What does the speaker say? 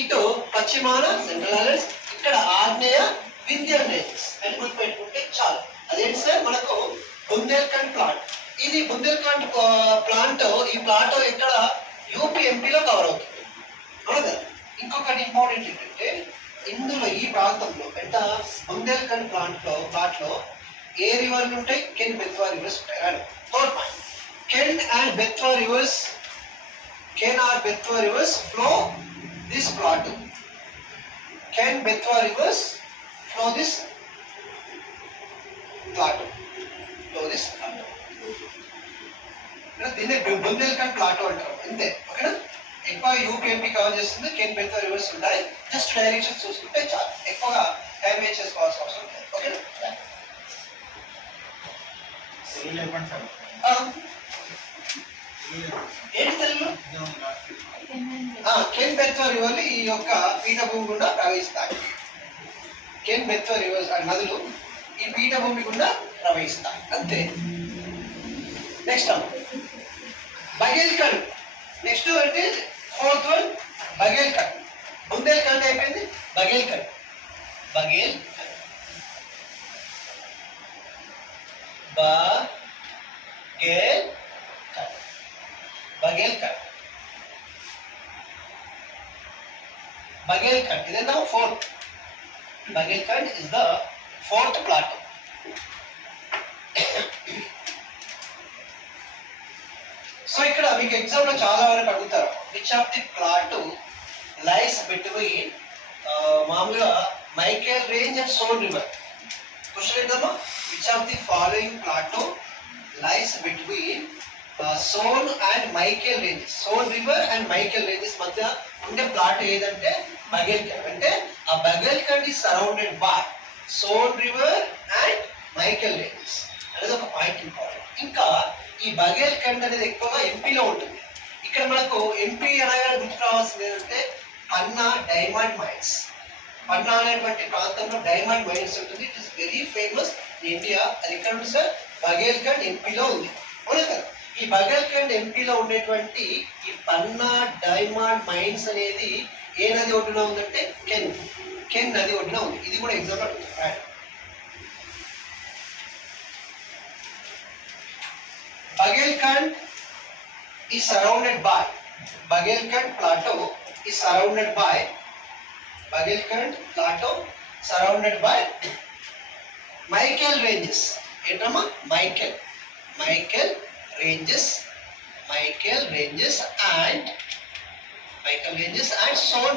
ఇటు పశ్చిమాన central islands, ఇక్కడ ఆగ్నేయ వింధ్యన్ రేంజెస్ అని గుర్తుపెట్టుకుంటే చాలు. అదేంటి సార్, మనకు బుందేల్ఖండ్ ప్లాంట్. ఇది బుందేల్ఖండ్ ప్లాంట్, ఈ ప్లాంట్ ఎక్కడ యూపీ ఎంపీలో కవర్ అవుతుంది, అవును కదా. ఇంకొకటి ఇంపార్టెంట్ ఏంటంటే ఇందులో ఈ ప్రాంతంలో పెద్ద బుందేల్ఖండ్ ప్లాంట్లో ఏ రివర్లు ఉంటాయి? కెన్ బెత్వా రివర్స్ ఉంటాయి. Third point, Ken and Betwa rivers, Ken or Betwa rivers flow this plateau. Ken Betwa rivers flow this plateau, flow this plateau. దీన్ని బుందేల్ఖండ్ ప్లాట్ అంటారు, అంతే. ఓకేనా? ఎక్కువ యూపీఎంపీ కవర్ చేస్తుంది. కెన్ బెత్వా రివర్స్ ఉంటాయి. జస్ట్ డైరెక్షన్ చూసుకుంటే చాలు, ఎక్కువగా టైం వేస్ట్ చేసుకోవాల్సిన అవసరం లేదు. ఓకేనా? ఏంటి తెలుగులో? కెన్ బెత్వా రివర్లు ఈ యొక్క పీఠభూమి గుండా ప్రవహిస్తాయి. కెన్ బెత్వా రివర్స్ నదులు ఈ పీఠభూమి గుండా ప్రవహిస్తాయి, అంతే. నెక్స్ట్ బఘేల్ఖండ్. నెక్స్ట్ అంటే ఫోర్త్ వన్ బఘేల్ఖండ్. బుందేల్ఖండ్ అయిపోయింది, Baghelkhand. Baghelkhand, Baghelkhand, Baghelkhand is now fourth. Baghelkhand is the fourth plateau. So ఇక్కడ మీకు ఎగ్జామ్ లో చాలా వరకు అడుగుతారు, which of the plateau lies between మామూలుగా Maikal range and Son river. Question ఏంటమ్మా, which of the following plateau lies between Son and Maikal ranges. Son river and Maikal ranges మధ్య ఉండే ప్లాట్ ఏదంటే బఘేల్ఖండ్. అంటే ఆ బఘేల్ఖండ్ is surrounded by Son river and Maikal ranges అనేది ఒక పాయింట్ ఇంపార్టెంట్. ఇంకా ఈ బఘేల్ఖండ్ అనేది ఎక్కువగా ఎంపీలో ఉంటుంది. ఇక్కడ మనకు ఎంపీ అనగా గుర్తు రావాల్సింది ఏంటంటే పన్నా డైమండ్ మైన్స్. పన్నా అనేటువంటి ప్రాంతంలో డైమండ్ మైన్స్ ఉంటుంది. It is very famous in India. అది ఎక్కడ ఉంది సార్? బఘేల్ఖండ్ ఎంపీలో ఉంది, అవునా కదా. ఈ బఘేల్ఖండ్ ఎంపీలో ఉండేటువంటి ఈ పన్నా డైమండ్ మైన్స్ అనేది ఏ నది ఒడ్డున ఉందంటే కెన్ నది ఒడ్డున ఉంది. ఇది కూడా ఎగ్జాంపుల్ అడుగుతుంది. Baghelkhand is surrounded by Baghelkhand plateau is surrounded by Baghelkhand plateau surrounded by Michael ranges. ఏంటమ్మా? Michael ranges and Michael ranges and Sone